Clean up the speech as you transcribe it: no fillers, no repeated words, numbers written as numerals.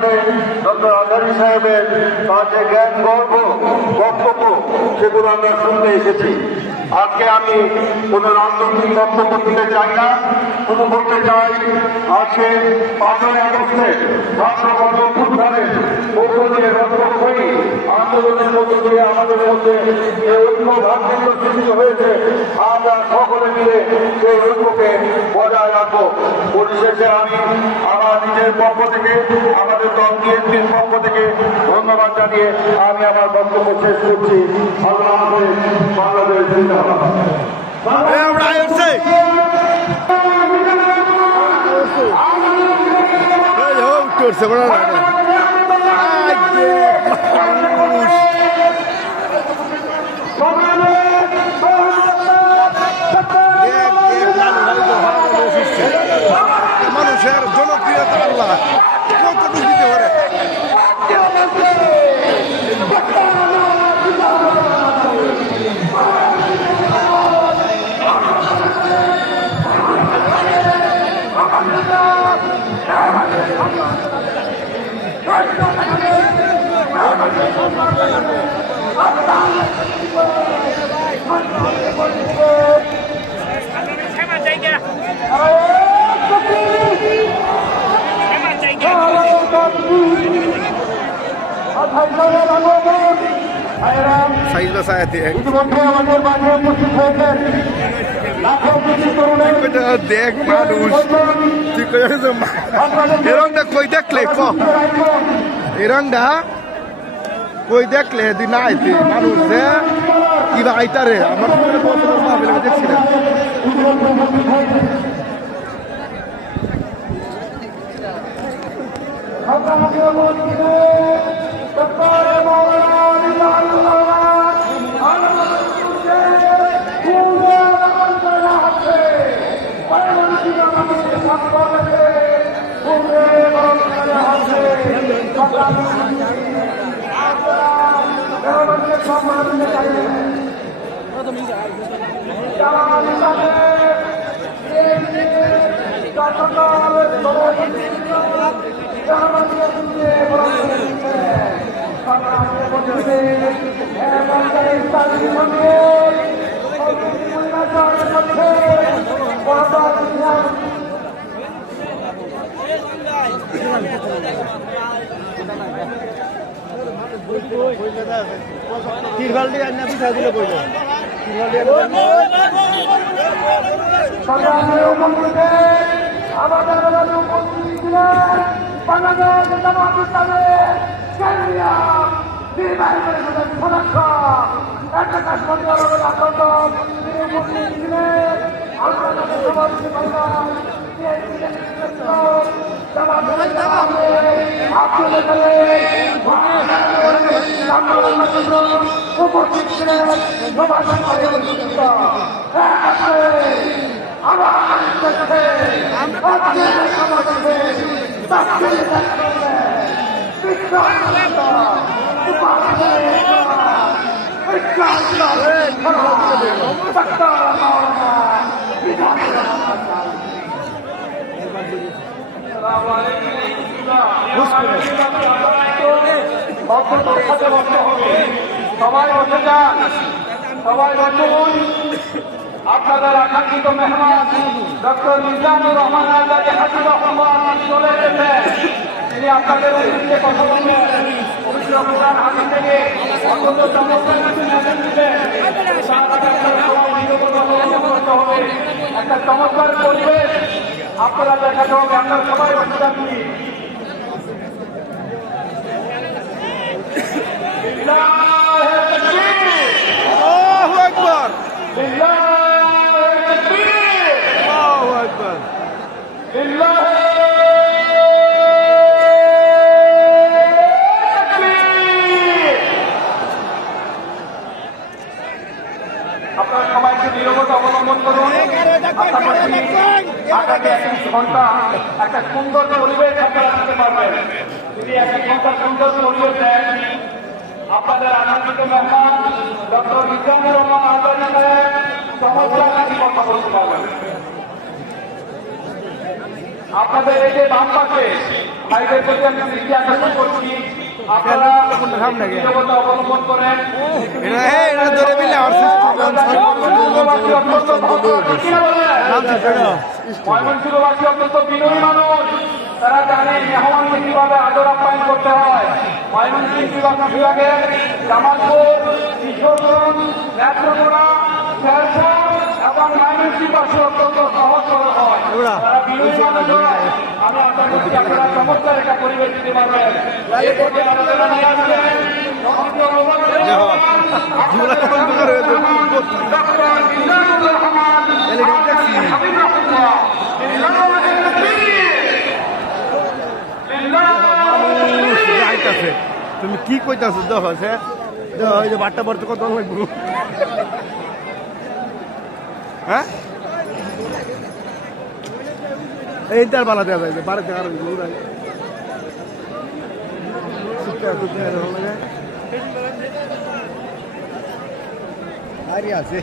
সাথে ডক্টর আজারি সাহেবের তার যে জ্ঞান গর্ব বক্তব্য সেগুলো আমরা শুনতে এসেছি। আজকে আমি কোন রাজনৈতিক বক্তব্য দিতে চাই না, শুধু বলতে চাই আজকে 5ই আগস্টে ছাত্রগণের মধ্য দিয়ে রক্তক্ষয়ী আন্দোলনের মধ্য দিয়ে আমাদের মধ্যে যে ঐক্য ভাবকেন্দ্র সৃষ্টি হয়েছে, আমরা সকলে মিলে সেই ঐক্যকে বজায় রাখবো। পরিশেষে আমি আমার নিজের পক্ষ থেকে, আমাদের দল বিএনপির পক্ষ থেকে ধন্যবাদ জানিয়ে আমি আমার বক্তব্য শেষ করছি। আল্লাহ হাফেজ। বাংলাদেশ জিন্দাবাদ। মানুষের জনপ্রিয়তা আল্লাহ কত দিতে পারে। সাইজ বাসায় দেখ মানুষ এরংটা কই দেখলে এরংটা কই দেখলে দিন আইতে মানুষ যে কিবা আইতারে আমার দেখছিলাম। তিরবালটি আন্না পিঠা দিলে বইল সবাই বসে যান, সবাই বসুন। আপনাদের আকাঙ্ক্ষিত মেহমান ডক্টর মিজানুর রহমান আজাদী হাফিজাহুল্লাহ চলে এসেছেন। তিনি আপনাদের উদ্দেশ্যে কথা বলবেন। পবিত্র কোরআন হাদিস থেকে অত্যন্ত চমৎকার কিছু মেসেজ দিবেন। একটা চমৎকার পরিবেশ আপনারা দেখাতে হবে। আপনারা সবাই বসে যান। আপনারা সবাইকে নীরবতা অবলম্বন করুন। আগামী 21 ঘন্টা একটা সুন্দর পরিবেশ আপনারা দিতে পারবেন। যদি 1 ঘন্টা সুন্দর পরিবেশ দেন, আপনাদের আনন্দিত মেহমান ডক্টর মিজানুর রহমান আজাদী সাহেব চমৎকার কথা বলতে পারবেন। আপনাদের এই যে বাম পাশে ভাইদের প্রতি আমি দৃষ্টি আকর্ষণ করছি, আপনারা নিরাপত্তা অবলম্বন করেন। ময়মনসিংহবাসী অত্যন্ত বিনয়ী মানুষ, তারা জানে মেহমানকে কিভাবে আদর আপ্যায়ন করতে হয়। ময়মনসিংহ বিভাগের জামালপুর, কিশোরগঞ্জ, নেত্রকোনা, শেরপুর এবং ময়মনসিংহবাসী অত্যন্ত সহজ সরল হয়। তারা বিনয়ী মানুষ হয়। আমি আশা করছি আপনারা চমৎকার একটা পরিবেশ দিতে পারবেন। এই পর্যায়ে আলোচনা নিয়ে আসছেন সমিতি অনুমোদন ডক্টর ইমরানুর রহমান হাবিবুল্লাহ। তুমি কি কইতাছ দেখো সে ওই যে বাট্টা পড়তে কত লাগবো হ্যাঁ এই তার বালা দেওয়া যায় বারো টাকার আরে আছে